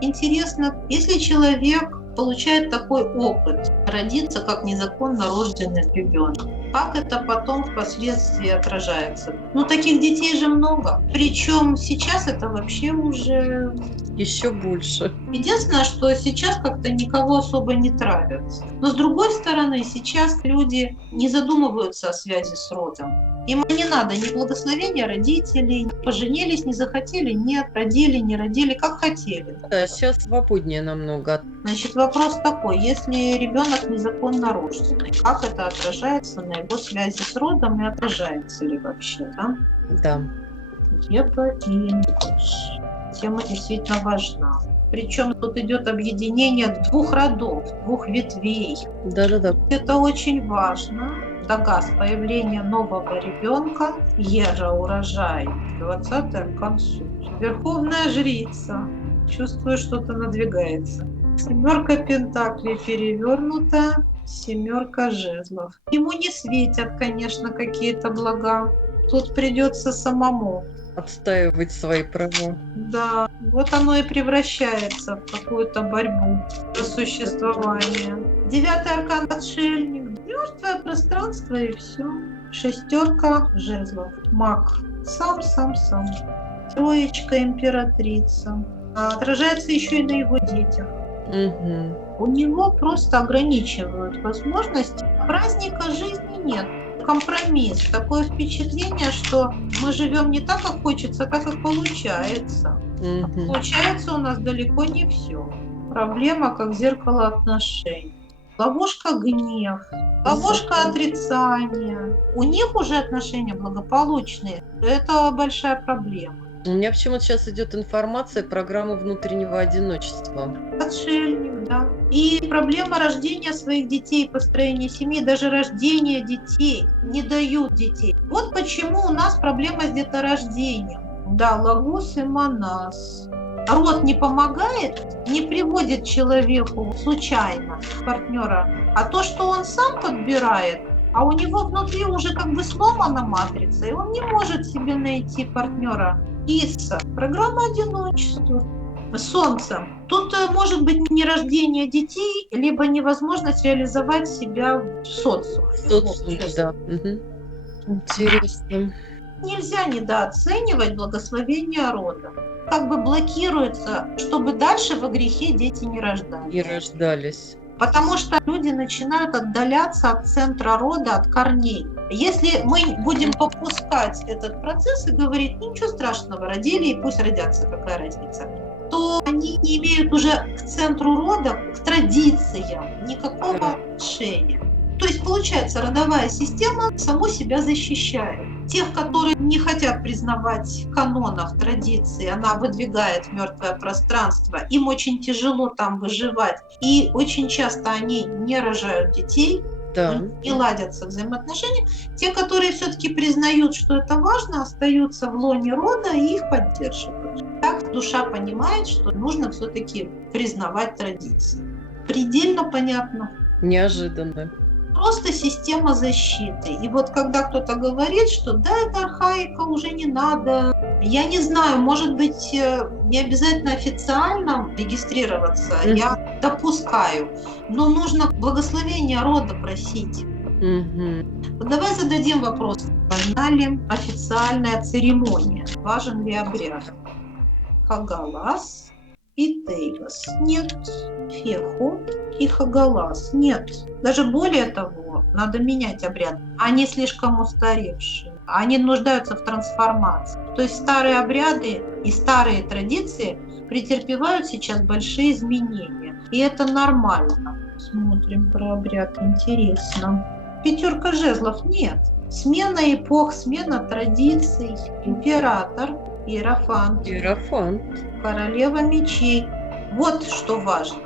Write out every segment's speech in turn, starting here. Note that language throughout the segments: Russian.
Интересно, если человек получает такой опыт, родиться как незаконно рожденный ребенок, как это потом впоследствии отражается? Ну, таких детей же много. Причем сейчас это вообще уже... Еще больше. Единственное, что сейчас как-то никого особо не травят. Но с другой стороны, сейчас люди не задумываются о связи с родом. Им не надо ни благословения родителей, поженились, не захотели, нет, родили, не родили, как хотели. Да, сейчас свободнее намного. Значит, вопрос такой, если ребенок незаконно рожденный, как это отражается на его связи с родом и отражается ли вообще, да? Да. Ева и тема действительно важна. Причем тут идет объединение двух родов, двух ветвей. Да-да-да. Это очень важно. Дагас, появление нового ребенка, Ера, урожай, 20-й аркан суд. Верховная жрица. Чувствую, что-то надвигается. Семерка пентаклей перевернута, семерка жезлов. Ему не светят, конечно, какие-то блага. Тут придется самому Отстаивать свои права. Да, вот оно и превращается в какую-то борьбу за существование. 9-й аркан отшельник, мертвое пространство и все. Шестерка жезлов, маг, сам. Троечка императрица. Отражается еще и на его детях. Угу. У него просто ограничивают возможности. Праздника жизни нет. Компромисс. Такое впечатление, что мы живем не так, как хочется, а так, как получается. А получается у нас далеко не все. Проблема как зеркало отношений. Ловушка гнев, ловушка отрицания. У них уже отношения благополучные. Это большая проблема. У меня почему-то сейчас идет информация программы внутреннего одиночества. Отшельник, да. И проблема рождения своих детей, построения семьи, даже рождения детей. Не дают детей. Вот почему у нас проблема с деторождением. Да, Лагус и Манас. Род не помогает, не приводит человеку случайно партнера, а то, что он сам подбирает, а у него внутри уже как бы сломана матрица, и он не может себе найти партнера. Иса. Программа одиночества. Солнце. Тут может быть не рождение детей, либо невозможность реализовать себя в социуме. Да. Угу. Интересно. Нельзя недооценивать благословение рода. Как бы блокируется, чтобы дальше во грехе дети не рождались. Не рождались. Потому что люди начинают отдаляться от центра рода, от корней. Если мы будем попускать этот процесс и говорить, ничего страшного, родили и пусть родятся, какая разница, то они не имеют уже к центру рода, к традициям никакого отношения. То есть, получается, родовая система саму себя защищает. Тех, которые не хотят признавать канонов, традиций, она выдвигает в мертвое пространство. Им очень тяжело там выживать. И очень часто они не рожают детей, не ладятся взаимоотношения. Те, которые все-таки признают, что это важно, остаются в лоне рода и их поддерживают. Так душа понимает, что нужно все-таки признавать традиции. Предельно понятно. Неожиданно. Просто система защиты. И вот когда кто-то говорит, что да, это архаика, уже не надо, я не знаю, может быть, не обязательно официально регистрироваться, я допускаю, но нужно благословение рода просить. Вот давай зададим вопрос, важна ли официальная церемония, важен ли обряд? Хагалас и Тейвас. Нет. Феху и Хагалас. Нет. Даже более того, надо менять обряд. Они слишком устаревшие. Они нуждаются в трансформации. То есть старые обряды и старые традиции претерпевают сейчас большие изменения. И это нормально. Смотрим про обряд. Интересно. Пятерка жезлов. Нет. Смена эпох, смена традиций. Император. Иерофант. Королева мечей. Вот что важно.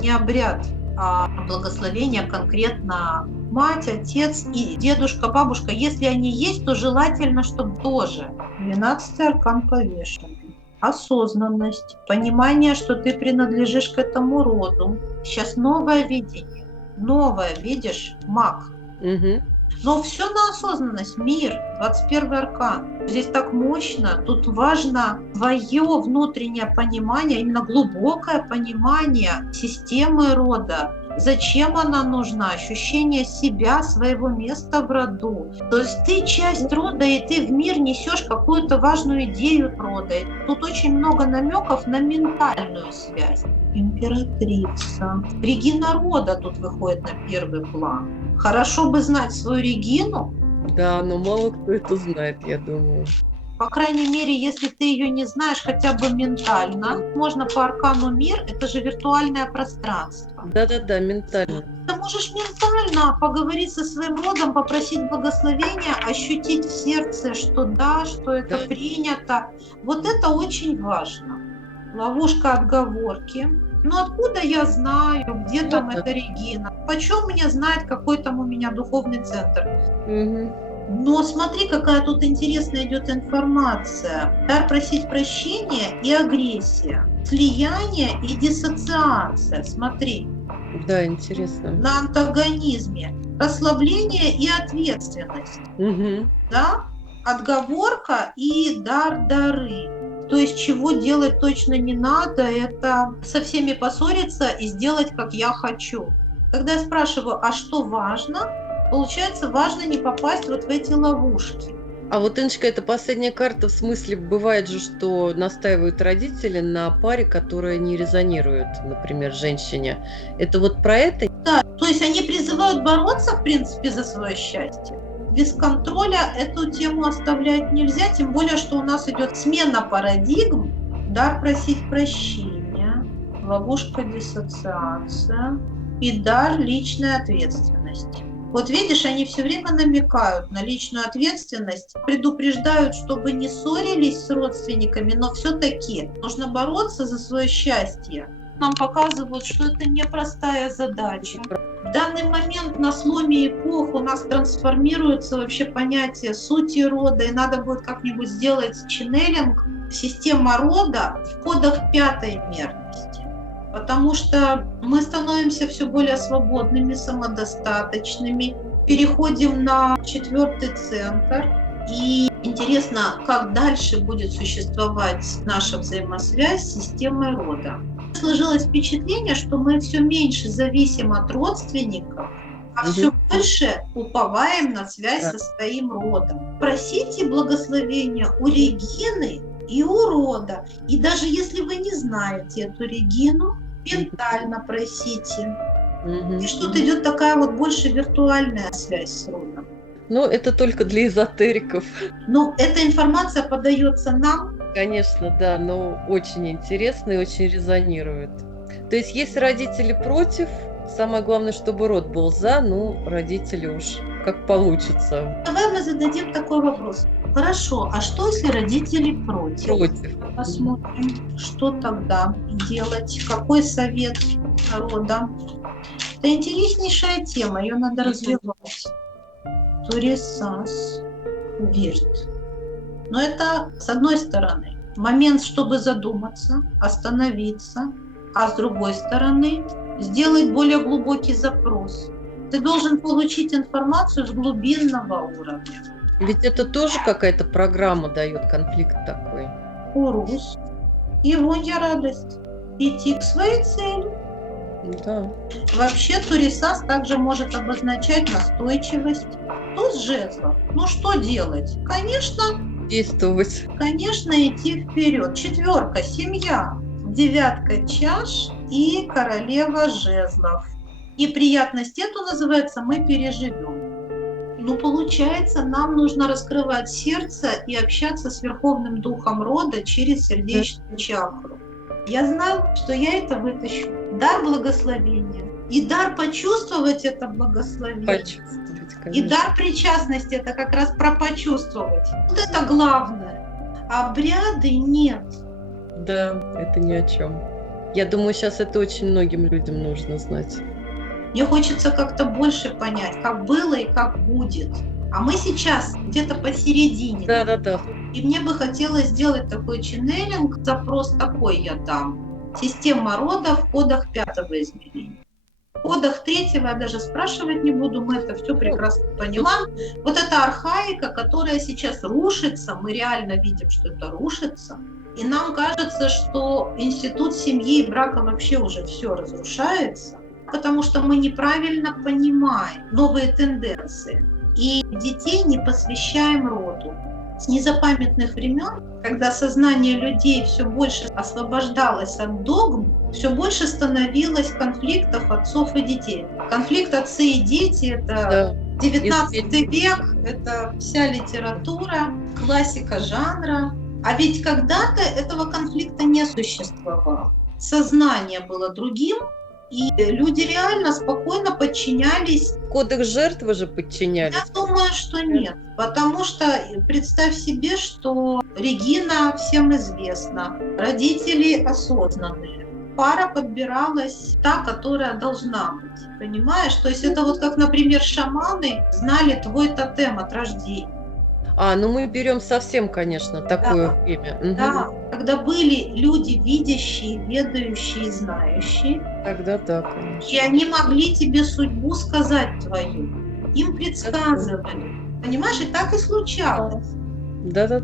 Не обряд, а благословение конкретно мать, отец и дедушка, бабушка. Если они есть, то желательно, чтобы тоже. 12-й аркан повешенный. Осознанность, понимание, что ты принадлежишь к этому роду. Сейчас новое видение. Новое, видишь, маг. Но все на осознанность, мир, 21 аркан. Здесь так мощно, тут важно твое внутреннее понимание, именно глубокое понимание системы рода, зачем она нужна, ощущение себя, своего места в роду. То есть ты часть рода, и ты в мир несешь какую-то важную идею рода. И тут очень много намеков на ментальную связь. Императрица. Регина рода тут выходит на первый план. Хорошо бы знать свою Регину. Да, но мало кто это знает, я думаю. По крайней мере, если ты ее не знаешь хотя бы ментально, можно по аркану мир, это же виртуальное пространство. Да-да-да, ментально. Ты можешь ментально поговорить со своим родом, попросить благословения, ощутить в сердце, что да, что это Да. принято. Вот это очень важно. Ловушка отговорки. Ну откуда я знаю, где там да. эта Регина? Почем мне знать, какой там у меня духовный центр? Мгм. Но смотри, какая тут интересная идет информация. Дар просить прощения и агрессия. Слияние и диссоциация. Смотри, Да, интересно. на антагонизме. Расслабление и ответственность. Мгм. Да? Отговорка и дар-дары. То есть чего делать точно не надо, это со всеми поссориться и сделать, как я хочу. Когда я спрашиваю, а что важно, получается, важно не попасть вот в эти ловушки. А вот, Иночка, это последняя карта, в смысле, бывает же, что настаивают родители на паре, которая не резонирует, например, женщине. Это вот про это? Да, то есть они призывают бороться, в принципе, за свое счастье. Без контроля эту тему оставлять нельзя, тем более, что у нас идет смена парадигм, дар просить прощения, ловушка диссоциация и дар личной ответственности. Вот видишь, они все время намекают на личную ответственность, предупреждают, чтобы не ссорились с родственниками, но все-таки нужно бороться за свое счастье. Нам показывают, что это непростая задача. В данный момент на сломе эпох у нас трансформируется вообще понятие сути рода, и надо будет как-нибудь сделать ченнелинг, система рода в кодах пятой мерности. Потому что мы становимся все более свободными, самодостаточными, переходим на 4-й центр. И интересно, как дальше будет существовать наша взаимосвязь с системой рода. Сложилось впечатление, что мы все меньше зависим от родственников, а все больше уповаем на связь со своим родом. Просите благословения у Регины и у рода. И даже если вы не знаете эту Регину, ментально просите. И что-то идет такая вот больше виртуальная связь с родом. Ну, это только для эзотериков. Но эта информация подается нам. Конечно, да, но очень интересно и очень резонирует. То есть, если родители против, самое главное, чтобы род был за, ну, родители уж как получится. Давай мы зададим такой вопрос. Хорошо, а что, если родители против? Против. Посмотрим, что тогда делать, какой совет рода. Это интереснейшая тема, ее надо развивать. Турисас, Вирт. Но это, с одной стороны, момент, чтобы задуматься, остановиться, а с другой стороны, сделать более глубокий запрос. Ты должен получить информацию с глубинного уровня. Ведь это тоже какая-то программа дает конфликт такой. Урус. И вонья радость. Идти к своей цели. Да. Вообще турисас также может обозначать настойчивость. Туз жезлов. Ну что делать? Конечно, Действовать. Конечно, идти вперед. 4-ка, семья. 9-ка чаш и королева жезлов. И приятность эту называется «Мы переживем». Ну, получается, нам нужно раскрывать сердце и общаться с Верховным Духом рода через сердечную чакру. Я знаю, что я это вытащу. Дар благословения. И дар почувствовать это благословение. Почувствовать, конечно. И дар причастности – это как раз про почувствовать. Вот это главное. Обряды нет. Да, это ни о чем. Я думаю, сейчас это очень многим людям нужно знать. Мне хочется как-то больше понять, как было и как будет. А мы сейчас где-то посередине. Да. И мне бы хотелось сделать такой ченнелинг, запрос такой я дам. Система рода в кодах 5-го измерения. кодах третьего я даже спрашивать не буду, мы это все прекрасно понимаем. Вот эта архаика, которая сейчас рушится, мы реально видим, что это рушится. И нам кажется, что институт семьи и брака вообще уже все разрушается, потому что мы неправильно понимаем новые тенденции. И детей не посвящаем роду. С незапамятных времен, когда сознание людей все больше освобождалось от догм, все больше становилось конфликтов отцов и детей. Конфликт отцы и дети – это 19 век, это вся литература, классика жанра. А ведь когда-то этого конфликта не существовало. Сознание было другим, и люди реально спокойно подчинялись. Кодекс жертвы же подчинялись. Я думаю, что нет. Потому что представь себе, что Регина всем известна, родители осознанные. Пара подбиралась та, которая должна быть. Понимаешь? То есть это вот как, например, шаманы знали твой тотем от рождения. Ну мы берем совсем, конечно, такое время. Да, когда были люди видящие, ведающие, знающие. Тогда да, конечно. И они могли тебе судьбу сказать твою. Им предсказывали. Понимаешь, и так и случалось. Да.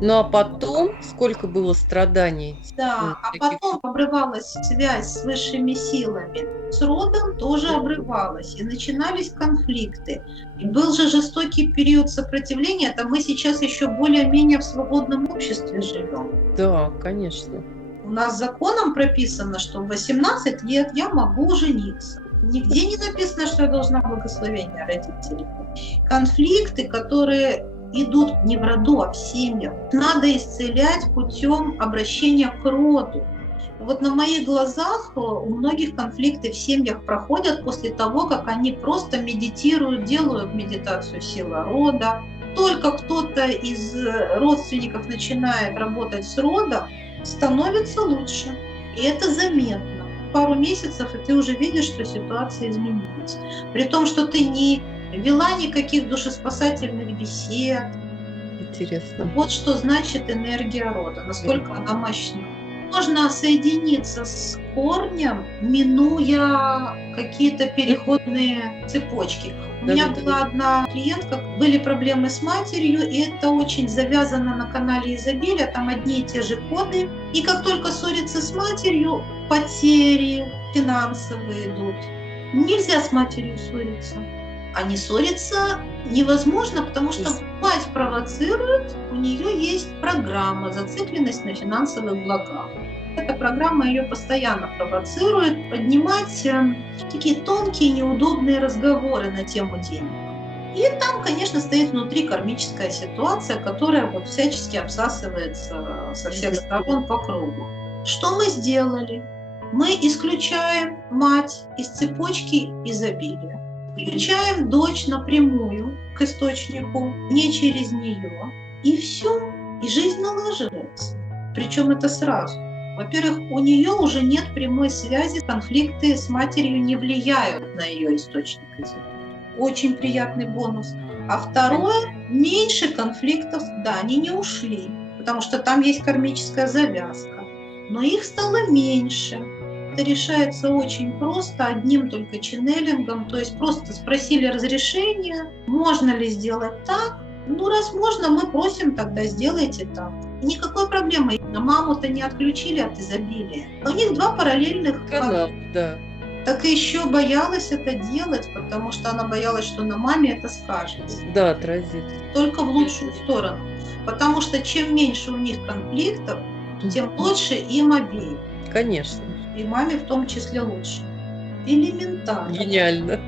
Ну а потом сколько было страданий. Да, а потом обрывалась связь с высшими силами. С родом тоже обрывалась. И начинались конфликты. И был же жестокий период сопротивления. Это мы сейчас еще более-менее в свободном обществе живем. Да, конечно. У нас законом прописано, что в 18 лет я могу жениться. Нигде не написано, что я должна благословения родителей. Конфликты, которые идут не в роду, а в семьях, надо исцелять путем обращения к роду. Вот на моих глазах у многих конфликты в семьях проходят после того, как они просто медитируют, делают медитацию сила рода. Только кто-то из родственников начинает работать с родом, становится лучше. И это заметно. Пару месяцев, и ты уже видишь, что ситуация изменилась. При том, что ты не вела никаких душеспасательных бесед. Интересно. Вот что значит энергия рода, насколько она мощна. Можно соединиться с корнем, минуя какие-то переходные цепочки. У меня была одна клиентка, были проблемы с матерью, и это очень завязано на канале изобилия, там одни и те же коды. И как только ссорится с матерью, потери финансовые идут. Нельзя с матерью ссориться. А не ссориться невозможно, потому что мать провоцирует, у нее есть программа «Зацикленность на финансовых благах». Эта программа ее постоянно провоцирует поднимать такие тонкие, неудобные разговоры на тему денег. И там, конечно, стоит внутри кармическая ситуация, которая вот всячески обсасывается со всех сторон по кругу. Что мы сделали? Мы исключаем мать из цепочки изобилия. Включаем дочь напрямую к источнику, не через нее, и все, и жизнь налаживается. Причем это сразу. Во-первых, у нее уже нет прямой связи, конфликты с матерью не влияют на ее источник изобилия. Очень приятный бонус. А второе, меньше конфликтов, да, они не ушли, потому что там есть кармическая завязка, но их стало меньше. Это решается очень просто, одним только ченнелингом, то есть просто спросили разрешения, можно ли сделать так. Ну, раз можно, мы просим, тогда сделайте так. Никакой проблемы. Маму-то не отключили от изобилия. У них два параллельных канала, да. Так еще боялась это делать, потому что она боялась, что на маме это скажется. Да, отразится. Только в лучшую сторону. Потому что чем меньше у них конфликтов, тем лучше им обеим. Конечно. И маме в том числе лучше. Элементарно. Гениально.